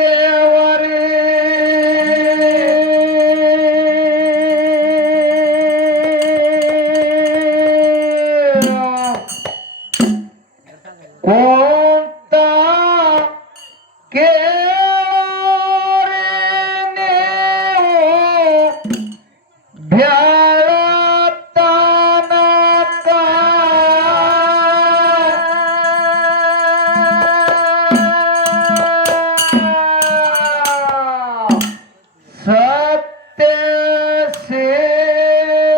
ಹಾಡುತ್ತೇವರೇ ಕೊಂತ ಕೇಳೋರೆ ನೀವು ಬ್ಯಾಳತನಕ ಸತ್ಯ ಸಿದ್ಧರು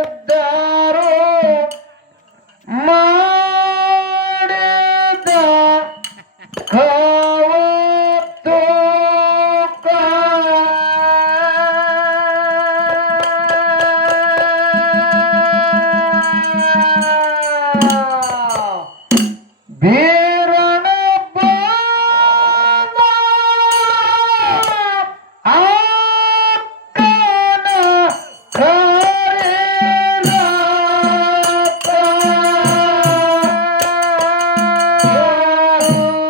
ಮಾಡಿದ ಕವತುಕ ಬೀರಣ ಬಂದ ಅಕ್ಕನ ಕರೆಲಾಕ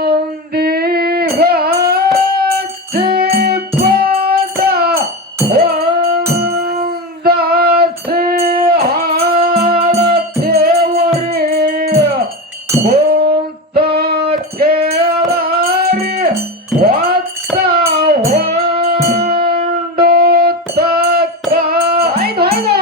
ಹೊಂದಿಗ ಸಿಬ್ಬದ ಹೊಂದಾಸಿ ಹಾಡತೇವರಿ ಕುಂತ ಕೇಳರಿ ಒತ್ತ ಹೊಂಡು ತಕ್ಕ ಸತ್ಯ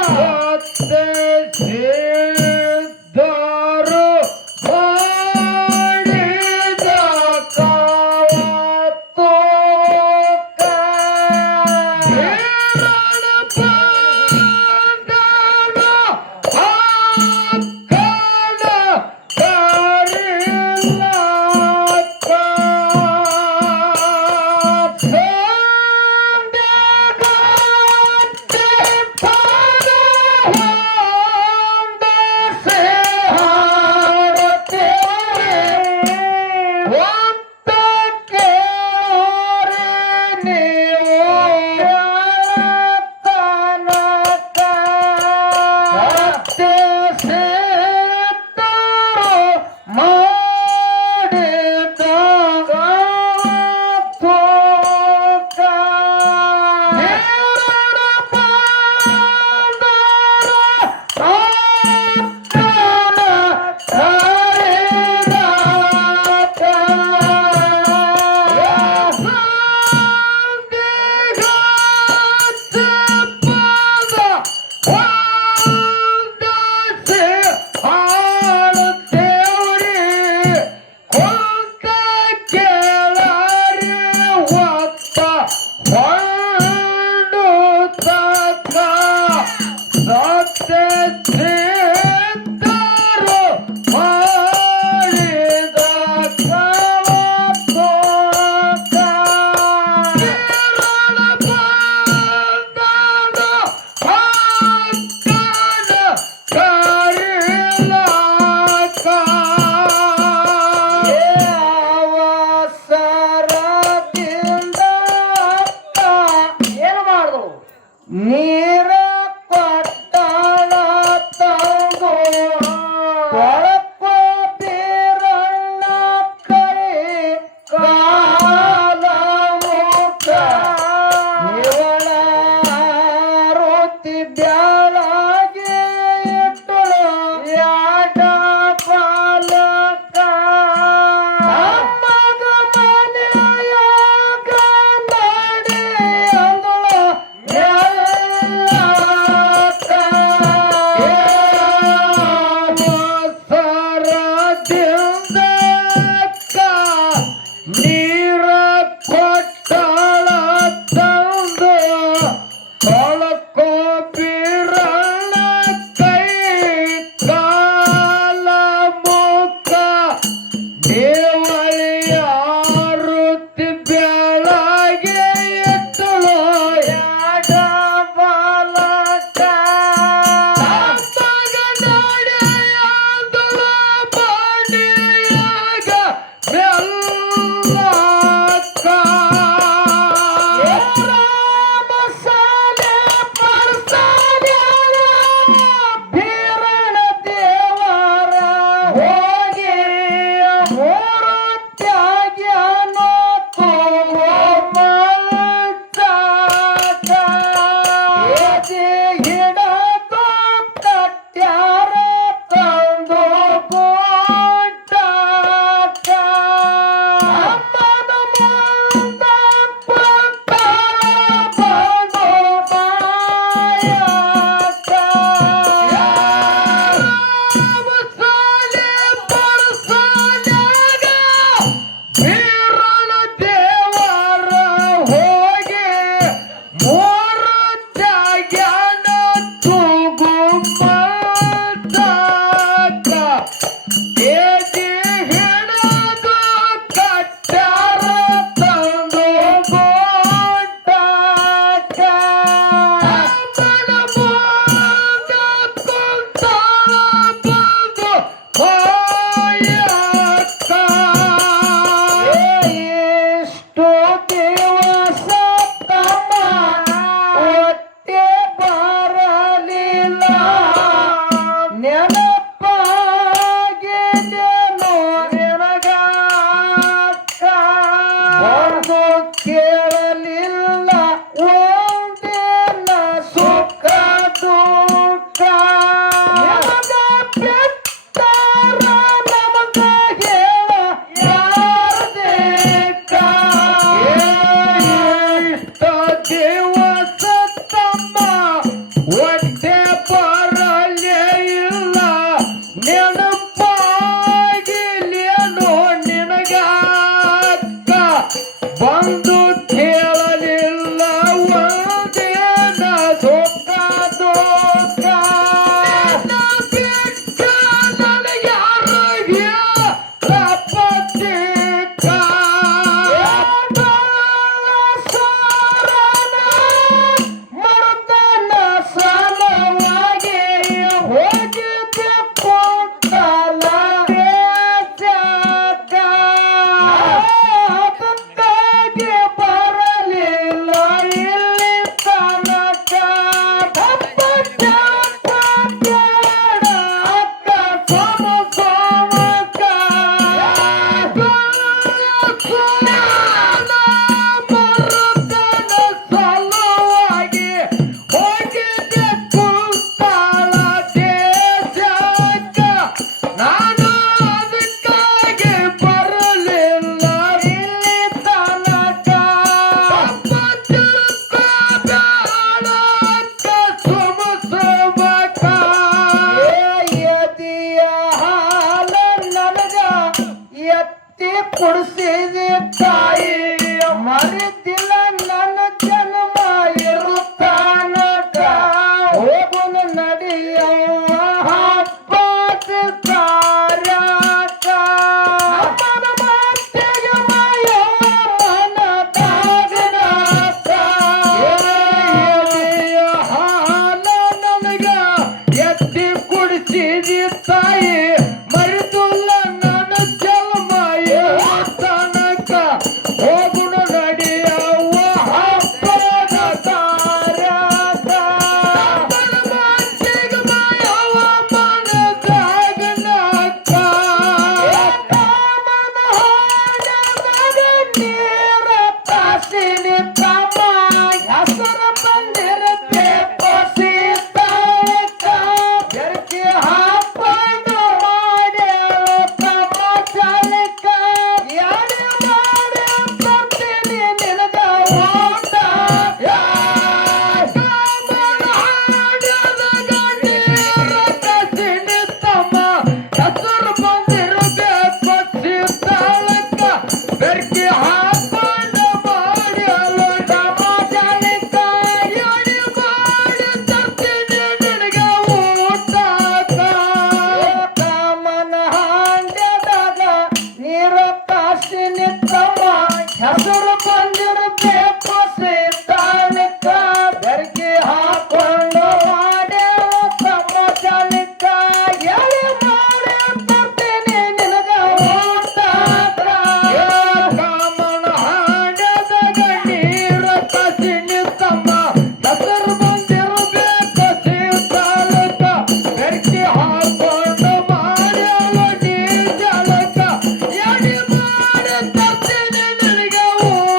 ಸಿದ್ಧರು ಮಾಡಿದ ಕವತುಕ ಬೀರಣ ಬಂದನ ಅಕ್ಕನ ಕರೆಲಾಕ ನೀರ ಕೊಟ್ಟಳ ತಂದು ಕೊಳಕೋ ಬೀರಣ್ಣ ಕೈ ಕಾಲ ಮುಖ ಇವಳ ರುತಿ ಬ್ಯಾಳಗೆ ಇಟ್ಟಳು ಯಾಡ ಪಾಲಕ ಅಮ್ಮಗ ಮನೆಯಾಗ ನಡಿ ಅಂದಳು ನೀರ ಕೊಟ್ಟಳ ತಂದು ಕೊಳಕೋ ಬೀರಣ್ಣ ಕೈ ಕಾಲ ಮುಖ ದೇವಳಿಯ ರುತಿ ಬೆಳಗ್ಗೆ ಇಟ್ಟಳು ಯಾಡ ಬಾಲಕ ಅಮ್ಮಗ ನಡೆಯಂದಳು ಬಾಡಿಯಾಗ ಬೆಲ್ಲ ಬಂದು ಕೇಳಲಿಲ್ಲ ಒಂದೇನ ಸೊಕ್ಕ ದೋಕ ಬಿಟ್ಟ ನನಗೆ ಆರೋಗ್ಯ ಪತ್ರಿಕ ಮರುತನ ಸಲವಾಗಿ ಹೋಗಿದ್ದೆ ಕೊಟ್ಟಲ ಅದಕ್ಕಾಗಿ ಬರಲಿಲ್ಲ ಇಲ್ಲಿ ತನಕ ಬೇಡ ಅಕ್ಕ ಸೋಮ ಸೋಮಕ ಮರುತನ ಸಲುವಾಗಿ ಹೋಗಿದ್ದೆ ಕುಂತಾಳ ದೇಶಕ್ಕ ನಾನು ಅದಕ್ಕಾಗಿ ಬರಲಿಲ್ಲ ಇಲ್ಲಿ ತನಕ ತಿಳ್ಕೋಬೇಡ ಅಕ್ಕ ಸುಮ ಸುಮಕ ಎದಿಯ ಹಾಲ ನನಗ ಎತ್ತಿ ಕುಡಿಸಿದೆ ತಾಯಿ ಮರಿದಿಲ್ಲ ನನ್ನ ಜನ್ಮ ಇರುತ್ತಾನಕ ಹೋಗುನು ನಡೆಯವ್ವ ಹಬ್ಬದ ಕಾರ್ಯಕ ಅಮ್ಮನ ಮಾತಿಗೆ ಮಾಯವ್ವ ಮನದಾಗನಾಥ ಎದೆಯ ಹಾಲ ನನಗ ಎತ್ತಿ ಕುಡಿಸಿದಿ ತಾಯಿ ಮರಿದುಲ್ಲ ನನ್ನ ಜನ್ಮ ಇರುತ್ತಾನಕ ಹೋಗುನು ನಡೆಯವ್ವ ಹಬ್ಬದ ಕಾರ್ಯಕ ಅಮ್ಮನ ಮಾತಿಗೆ ಮಾಯವ್ವ ಮನದಾಗನಾಥ ಕಾಮನ ಹಾಡದಾಗ ನೀರ ಕಾಸಿನಿ ತಮ್ಮ ಹೆಸರು ಬಂದಿರುತ್ತೆ ಪಸಿ ತಾಳಕ ಬೆರಕೆ ಹಾಕೊಂಡು ಮಾಡ್ಯಾಳ ತಮ್ಮ ಚಾಲಕ ಯಾರೇ ಮಾಡಿ ಬರ್ತೀನಿ ನಿನಗ ಓಟ ಕಾಮನ ಹಾಡದಾಗ ನೀರ ಕಾಸಿನಿ ತಮ್ಮ ಹೆಸರು ಬಂದಿರುತ್ತೆ ಪಸಿ ತಾಳಕ ಬೆರಕೆ ಹಾಕೊಂಡು ಮಾಡ್ಯಾಳ ತಮ್ಮ ಚಾಲಕ ಯಾರೇ ಮಾಡಿ ತರ್ತೀನಿ ನಿನಗ ಊಟಕ ಕಾಮನ ಹಾಂಡ್ಯದಾಗ ನೀರ ಕಾಸಿನಿ ತಮ್ಮ ಹೆಸರು ಬಂದಿರಬೇಕು ಸೀತಾಳಕ ಬೆರಕೆ ಹಾಕೊಂಡು ಮಾಡ್ಯಾಳ ತಮ್ಮ ಚಾಲಕ ಎಳೆ ಮಾಡಿ ತರ್ತೀನಿ ನಿನಗ ಊಟಕ ಕಾಮನ ಹಾಂಡ್ಯದಾಗ ನೀರ ಕಾಸಿನಿ ತಮ್ಮ ಹೆಸರು ಬಂದಿರಬೇಕು ಸೀತಾಳಕ ಬೆರಕೆ ಹಾಕೊಂಡು ಮಾಡ್ಯಾಳ ನೀ ಚಾಲಕ ಎಡೆ ಮಾಡಿ ತರ್ತೀನಿ ನಿನಗ ಊಟಕ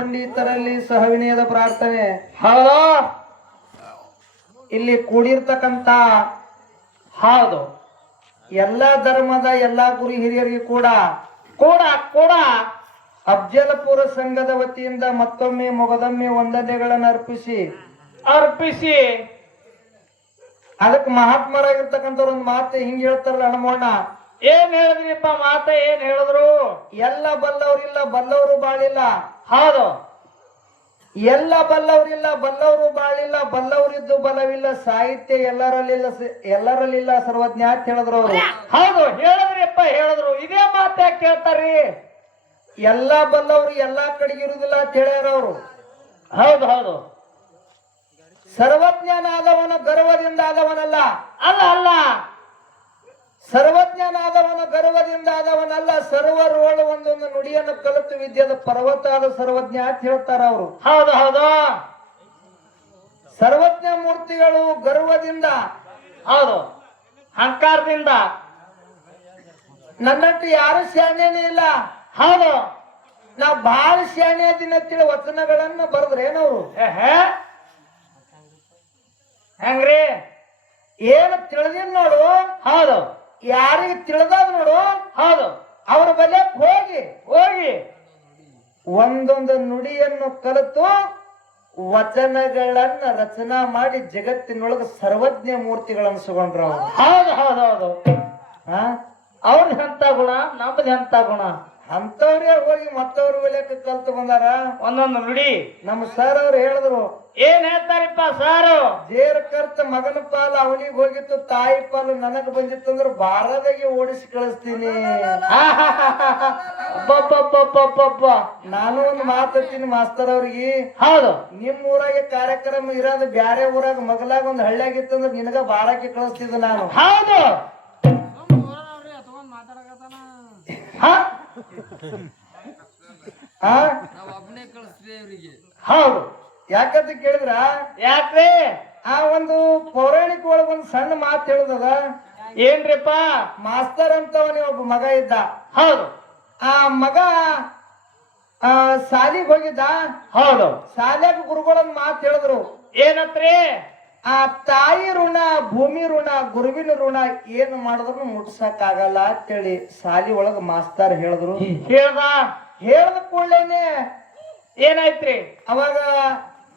ಪಂಡಿತರಲ್ಲಿ ಸಹವಿನಯದ ಪ್ರಾರ್ಥನೆ. ಹೌದು ಇಲ್ಲಿ ಕೂಡಿರ್ತಕ್ಕಂತ ಹೌದು ಎಲ್ಲಾ ಧರ್ಮದ ಎಲ್ಲಾ ಗುರು ಹಿರಿಯರಿಗೆ ಕೂಡ ಕೂಡ ಕೂಡ ಅಫ್ಜಲಪುರ ಸಂಘದ ವತಿಯಿಂದ ಮತ್ತೊಮ್ಮೆ ಮೊಗದೊಮ್ಮೆ ವಂದನೆಗಳನ್ನು ಅರ್ಪಿಸಿ ಅದಕ್ಕೆ ಮಹಾತ್ಮರಾಗಿರ್ತಕ್ಕಂಥವ್ರು ಒಂದು ಮಾತು ಹಿಂಗ್ ಹೇಳ್ತಾರಲ್ಲ ಹನುಮಣ್ಣ. ಏನ್ ಹೇಳಿದ್ರಿಪ್ಪ ಮಾತ ಏನ್ ಹೇಳಿದ್ರು? ಎಲ್ಲ ಬಲ್ಲವರಿಲ್ಲ ಬಲ್ಲವರು ಬಾಳಿಲ್ಲ. ಹೌದು ಎಲ್ಲ ಬಲ್ಲವರಿಲ್ಲ ಬಲ್ಲವರು ಬಾಳಿಲ್ಲ, ಬಲ್ಲವರಿದ್ದು ಬಲವಿಲ್ಲ, ಸಾಹಿತ್ಯ ಎಲ್ಲರಲ್ಲಿಲ್ಲ ಸರ್ವಜ್ಞ ಅಂತ ಹೇಳಿದ್ರು ಅವರು. ಹೌದು ಹೇಳಿದ್ರಿಪ್ಪ ಹೇಳಿದ್ರು. ಇದೇ ಮಾತ ಯಾಕೆ ಕೇಳ್ತಾರ್ರಿ? ಎಲ್ಲಾ ಬಲ್ಲವರು ಎಲ್ಲಾ ಕಡೆಗೆ ಇರುವುದಿಲ್ಲ ಅಂತ ಹೇಳ್ಯಾರ ಅವರು. ಹೌದು ಹೌದು ಸರ್ವಜ್ಞನಾದವನ ಗರ್ವದಿಂದ ಆದವನಲ್ಲ. ಅಲ್ಲ ಅಲ್ಲ ಸರ್ವಜ್ಞನಾದವನ ಗರ್ವದಿಂದ ಆದವನಲ್ಲ. ಸರ್ವರೋಳು ಒಂದೊಂದು ನುಡಿಯನ್ನು ಕಲಿತು ವಿದ್ಯೆದ ಪರ್ವತ ಆದ ಸರ್ವಜ್ಞ ಅಂತ ಹೇಳ್ತಾರ ಅವರು. ಹೌದು ಹೌದು ಸರ್ವಜ್ಞ ಮೂರ್ತಿಗಳು ಗರ್ವದಿಂದ ಹೌದು ಅಹಂಕಾರದಿಂದ ನನ್ನಟ್ಟು ಯಾರು ಶಾಣೆನೇ ಇಲ್ಲ. ಹೌದು ನಾ ಬಹಳ ಶಾಣೆ ದಿನ ತಿಳಿ ವಚನಗಳನ್ನ ಬರೆದ್ರೇನವ್ರು ಹೆಂಗ್ರಿ? ಏನು ತಿಳಿದಿನ್ ನೋಡು. ಹೌದು ಯಾರಿಗೆ ತಿಳಿದಾದ ನೋಡು. ಹೌದು ಅವ್ರ ಬಲ್ಯಕ್ ಹೋಗಿ ಹೋಗಿ ಒಂದೊಂದು ನುಡಿಯನ್ನು ಕಲಿತು ವಚನಗಳನ್ನ ರಚನಾ ಮಾಡಿ ಜಗತ್ತಿನೊಳಗೆ ಸರ್ವಜ್ಞ ಮೂರ್ತಿಗಳನ್ನಿಸ್ಕೊಂಡ್ರು ಅವರು. ಹೌದು ಹೌದು ಹೌದು ಅವ್ರದ್ದು ಎಂತ ಗುಣ, ನಮ್ಮದು ಎಂತ ಗುಣ. ಅಂತವ್ರೇ ಹೋಗಿ ಮತ್ತವ್ರ ಬಲ್ಯಕ್ಕೆ ಕಲ್ತು ಬಂದಾರ. ಒಂದೊಂದು ನುಡಿ ನಮ್ಮ ಸರ್ ಅವ್ರು ಹೇಳಿದ್ರು. ಏನ್ ಹೇಳ್ತಾರಿಪ್ಪ ಸಾರು? ಜೇರ್ ಖರ್ಚು ಮಗನ ಪಾಲು ಅವನಿಗೆ ಹೋಗಿತ್ತು, ತಾಯಿ ಪಾಲು ನನಗ್ ಬಂದಿತ್ತು ಅಂದ್ರೆ ಬಾರದಾಗೆ ಓಡಿಸಿ ಕಳಿಸ್ತೀನಿ. ನಾನು ಒಂದು ಮಾತಾಡ್ತೀನಿ ಮಾಸ್ತರ್ ಅವ್ರಿಗೆ. ಹೌದು ನಿಮ್ ಊರಾಗೆ ಕಾರ್ಯಕ್ರಮ ಇರೋದು ಬ್ಯಾರೆ ಊರಾಗ ಮಗಲಾಗ ಒಂದ್ ಹಳ್ಳಿಯಾಗಿತ್ತು ಅಂದ್ರೆ ನಿನಗ ಬಾರಕ್ಕೆ ಕಳಿಸ್ತಿದ್ದೆ ನಾನು. ಹೌದು ಹೌದು ಯಾಕಂತ ಕೇಳಿದ್ರ ಯಾಕ್ರಿ? ಆ ಒಂದು ಪೌರಾಣಿಕ ಒಳಗ ಒಂದು ಸಣ್ಣ ಮಾತು ಹೇಳುದದ. ಏನ್ರಿಪ್ಪ? ಮಾಸ್ತರ್ ಅಂತವನೇ ಒಬ್ಬ ಮಗ ಇದ್ದ. ಹೌದು ಆ ಮಗ ಶಾಲಿಗೆ ಹೋಗಿದ್ದ. ಹೌದು ಶಾಲ್ಯಾಗ ಗುರುಗಳನ್ನ ಮಾತು ಹೇಳಿದ್ರು. ಏನತ್ರಿ? ಆ ತಾಯಿ ಋಣ, ಭೂಮಿ ಋಣ, ಗುರುವಿನ ಋಣ ಏನು ಮಾಡಿದ್ರು ಮುಟ್ಸಕ್ ಆಗಲ್ಲ ಅಂತೇಳಿ ಶಾಲಿ ಒಳಗ ಮಾಸ್ತರ್ ಹೇಳಿದ್ರು. ಹೇಳ್ದ ಕೂಡಲೇನೆ ಏನಾಯ್ತ್ರಿ? ಅವಾಗ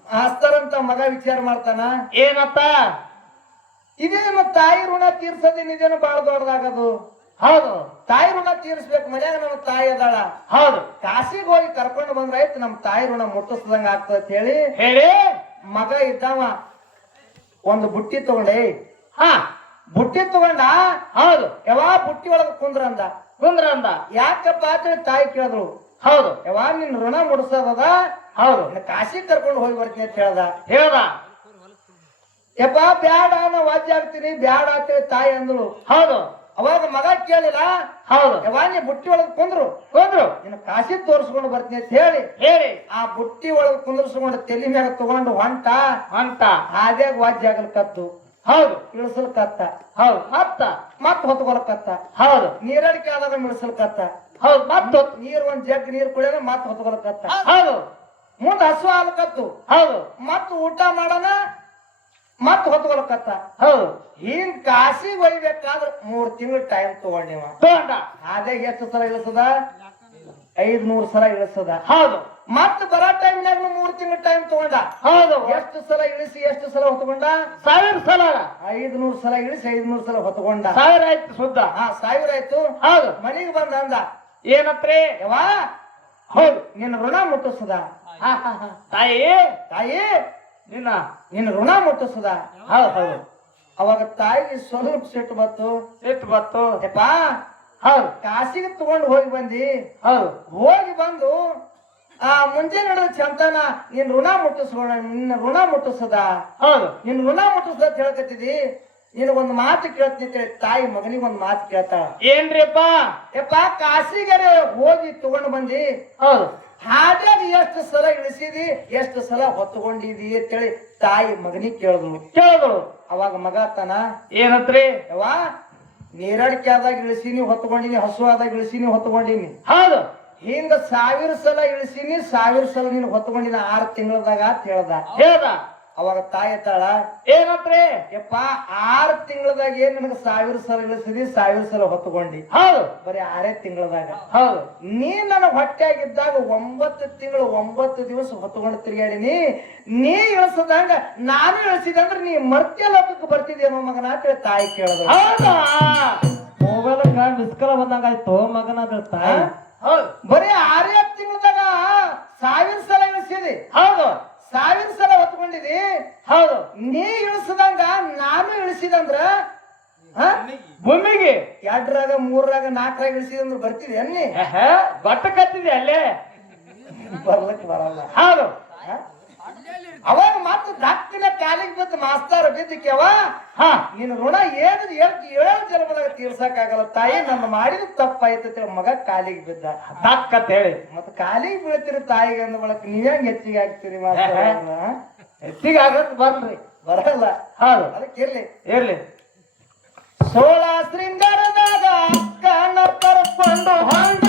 ಮಾಸ್ತರ್ ಅಂತ ಮಗ ವಿಚಾರ ಮಾಡ್ತಾನ. ಏನತ್ತ? ಇದೇನು ತಾಯಿ ಋಣ ತೀರ್ಸೋದೇನಿದೇನು ಬಾಳ ದೊಡ್ಡದಾಗದು. ಹೌದು ತಾಯಿ ಋಣ ತೀರ್ಸ್ಬೇಕು. ಮನ್ಯಾಗ ನಮ್ಮ ತಾಯಿ ಅದಾಳ. ಹೌದು ಕಾಶಿಗೆ ಹೋಗಿ ಕರ್ಕೊಂಡು ಬಂದ್ರಾಯ್ತು, ನಮ್ ತಾಯಿ ಋಣ ಮುಟ್ಟಿಸ್ದಂಗ ಆಗ್ತದ ಅಂತ ಹೇಳಿ ಮಗ ಇದ್ದಾವ ಒಂದು ಬುಟ್ಟಿ ತಗೊಂಡೆ. ಬುಟ್ಟಿ ತಗೊಂಡ. ಹೌದು ಯಾವ ಬುಟ್ಟಿ ಒಳಗ ಕುಂದ್ರ ಅಂದ. ಯಾಕಪ್ಪ ಅಂತ ತಾಯಿ ಕೇಳಿದ್ರು. ಹೌದು ಯಾವ ನಿನ್ ಋಣ ಮುಡ್ಸದ. ಹೌದು ಕಾಶಿ ಕರ್ಕೊಂಡು ಹೋಗಿ ಬರ್ತೀನಿ ಅಂತ ಹೇಳ್ದ. ಯಪ್ಪ ಬ್ಯಾಡ, ನಾ ವಾಜ್ಯ ಆಗ್ತೀನಿ ಬ್ಯಾಡ ಅಂತೇಳಿ ತಾಯಿ ಅಂದಳು. ಹೌದು ಅವಾಗ ಮಗ ಕೇಳಿಲ್ಲ. ಹೌದು ಯಾವ ನೀ ಬುಟ್ಟಿ ಒಳಗ ಕುಂದ್ರು ನಿನ್ನ ಕಾಶಿ ತೋರಿಸ್ಕೊಂಡು ಬರ್ತೀನಿ ಅಂತ ಹೇಳಿ ಆ ಬುಟ್ಟಿ ಒಳಗ ಕುಂದ್ರಸ್ಕೊಂಡು ತೆಲಿ ಮ್ಯಾಗ ತಗೊಂಡು ಹೊಂಟ ಹಾದ್ಯಾಗ ವಾಜ್ಯ ಆಗಲ್ಕತ್ತು. ಹೌದು ಇಳಿಸಲ್ಕತ್ತ. ಹೌದು ಮತ್ ಹೊತ್ಕೊಳಕತ್ತ. ಹೌದು ನೀರಡಿಕೆ ಆದಾಗ ಮಿಳಿಸಲ್ಕತ್ತ. ಹೌದು ಮತ್ ನೀರ್ ಒಂದ್ ಜಗ್ ನೀರ್ ಕುಡಿಯೋದ ಮತ್ ಹೊತ್ಕೊಳಕತ್ತ. ಹೌದು ಮುಂದ್ ಹಸು ಹಾಲಕತ್ತು. ಹೌದು ಮತ್ ಊಟ ಮಾಡೋಣ ಮತ್ ಹೊತ್ಕೊಳಕತ್ತ. ಹೌದು ಹಿಂಗ್ ಕಾಶಿಗೆ ಒಯ್ಬೇಕಾದ್ರ 3 ತಿಂಗಳು ಟೈಮ್ ತಗೊಂಡಿವ. ಅದೇ ಎಷ್ಟು ಸಲ ಇಳಿಸದ? 500 ಸಲ ಇಳಿಸದ. ಹೌದು ಮತ್ ಬರೋ ಟೈಮ್ನಾಗ 3 ತಿಂಗಳು ಟೈಮ್ ತಗೊಂಡ. ಹೌದು ಎಷ್ಟು ಸಲ ಇಳಿಸಿ ಎಷ್ಟು ಸಲ ಹೊತ್ಕೊಂಡ? 1000 ಸಲ. 500 ಸಲ ಇಳಿಸಿ 500 ಸಲ ಹೊತ್ಕೊಂಡ. 1000 ಆಯ್ತು ಸುದ್ದ. 1000 ಆಯ್ತು. ಹೌದು ಮನೆಗೆ ಬಂದ ಅಂದ. ಏನತ್ರಿ? ಯವಾ ಹೌದು ನಿನ್ನ ಋಣ ಮುಟ್ಟಿಸದ. ತಾಯಿ ನಿನ್ನ ಋಣ ಮುಟ್ಟಿಸದ. ಹೌದು ಹೌದು. ಅವಾಗ ತಾಯಿಗೆ ಸ್ವಲ್ಪ ಸಿಟ್ಟು ಬತ್ತು. ಯಪ್ಪ ಹೌದು ಕಾಶಿಗೆ ತಗೊಂಡು ಹೋಗಿ ಬಂದಿ. ಹೌದು ಹೋಗಿ ಬಂದು ಮುಂಜಾನೆ ನಡೆದ ಚಂತನ ನಿನ್ನ ಋಣ ಮುಟ್ಟಿಸದ. ಹೌದು ನಿನ್ ಋಣ ಮುಟ್ಟಿಸದ ಅಂತ ಹೇಳ್ಕತ್ತಿದಿ. ನಿನಗೊಂದು ಮಾತು ಕೇಳ್ತೀನಿ. ತಾಯಿ ಮಗನಿಗೆ ಒಂದು ಮಾತು ಕೇಳ್ತಾಳ. ಏನ್ರಿಪ್ಪ? ಯಪ್ಪ ಕಾಶಿಗರೆ ಹೋಗಿ ತಗೊಂಡು ಬಂದಿ. ಹೌದು ಹಾಡ್ಯಾಗ ಎಷ್ಟು ಸಲ ಇಳಿಸಿದಿ ಎಷ್ಟು ಸಲ ಹೊತ್ಕೊಂಡಿದಿ ಅಂತೇಳಿ ತಾಯಿ ಮಗನಿಗೆ ಕೇಳಿದ್ರು. ಅವಾಗ ಮಗ ತಾನ ಏನತ್ರಿ? ಯವ್ವ ನೀರಡಿಕೆ ಆದಾಗ ಇಳಿಸಿನಿ ಹೊತ್ಕೊಂಡಿನಿ, ಹಸು ಆದಾಗ ಇಳಿಸಿನಿ ಹೊತ್ಕೊಂಡಿನಿ. ಹೌದು ಹಿಂಗ 1000 ಸಲ ಇಳಿಸಿನಿ 1000 ಸಲ ನೀನು ಹೊತ್ಕೊಂಡಿನ 6 ತಿಂಗಳದಾಗ ಅಂತ ಹೇಳ್ದ. ಅವಾಗ ತಾಯಿ ತಾಳ ಏನಂತ್ರಿ? ಯಪ್ಪ 6 ತಿಂಗಳದಾಗ ಏನ್ ನನಗ 1000 ಸಲ ಇಳಿಸಿದಿ 1000 ಸಲ ಹೊತ್ಕೊಂಡಿ. ಹೌದು. ಬರೀ 6 ತಿಂಗಳದಾಗ. ಹೌದು. ನೀ ನನ್ನ ಹೊಟ್ಟೆಯಾಗಿದ್ದಾಗ 9 ತಿಂಗಳು 9 ದಿವಸ ಹೊತ್ಕೊಂಡು ತಿರುಗಾಡಿನಿ. ನೀ ಇಳಿಸದಂಗ ನಾನು ಇಳಿಸಿದಂದ್ರ ನೀ ಮರ್ತ್ಯ ಲೋಕಕ್ಕೆ ಬರ್ತಿದ್ಯೇನೋ ಮಗನ ಅಂತ ತಾಯಿ ಕೇಳಿದ್ರು. ಹೌದಾ? ಮೊಬೈಲ್ ಮಿಸ್ ಕಾಲ್ ಬಂದಂಗ ಆಯ್ತು ಮಗನ ತಾಯಿ. ಹೌದು. ಬರೀ 6 ತಿಂಗಳದಾಗ 1000 ಸಲ ಇಳಿಸಿದಿ. ಹೌದು. 1000 ಸಲ ಹೊತ್ಕೊಂಡಿದಿ. ಹೌದು. ನೀ ಇಳಿಸದಂಗ ನಾನು ಇಳಿಸಿದಂದ್ರ ಭೂಮಿಗೆ 2ರಾಗ 3ರಾಗ 4ರಾಗ ಇಳಿಸಿದಂದ್ರ ಬರ್ತಿದ್ಯ ನೀ? ಗೊಟ್ಟ ಕತ್ತಿದೆ ಅಲ್ಲೇ ಬರ್ಲಕ್ ಬರಲ್ಲ. ಹೌದು. ಅವಾಗ ಮತ್ತೆ ದಕ್ಕಿನ ಕಾಲಿಗೆ ಬಿದ್ದು ಮಾಸ್ತಾರ ಬಿದ್ದಕ್ಕೆವ ನಿನ್ನ ಋಣ ಏಳು ಜನ್ಮದಾಗ ತೀರ್ಸಕ್ಕಾಗಲ್ಲ ತಾಯಿ. ನನ್ನ ಮಾಡಿದ ತಪ್ಪಾಯ್ತತೆ ಮಗ ಕಾಲಿಗೆ ಬಿದ್ದ ದಕ್ಕತ್ ಹೇಳಿ ಮತ್ತ ಕಾಲಿಗೆ ಬೀಳ್ತೀರಿ ತಾಯಿಗೆ ಅಂದ ಬಳಕ ನೀವ್ಯಾಂಗ ಹೆಚ್ಚಿಗೆ ಆಗ್ತೀರಿ ಮಾಸ್ತರ? ಹೆಚ್ಚಿಗೆ ಆಗತ್ ಬರ್ರಿ ಬರಲ್ಲ. ಹೌದು. ಅದಕ್ಕೆ ಇರ್ಲಿ ಇರ್ಲಿ. 16 ಶೃಂಗಾರದಾಗ ಕಣ್ಣ ಕರ್ಕೊಂಡು ಹೊಂಡ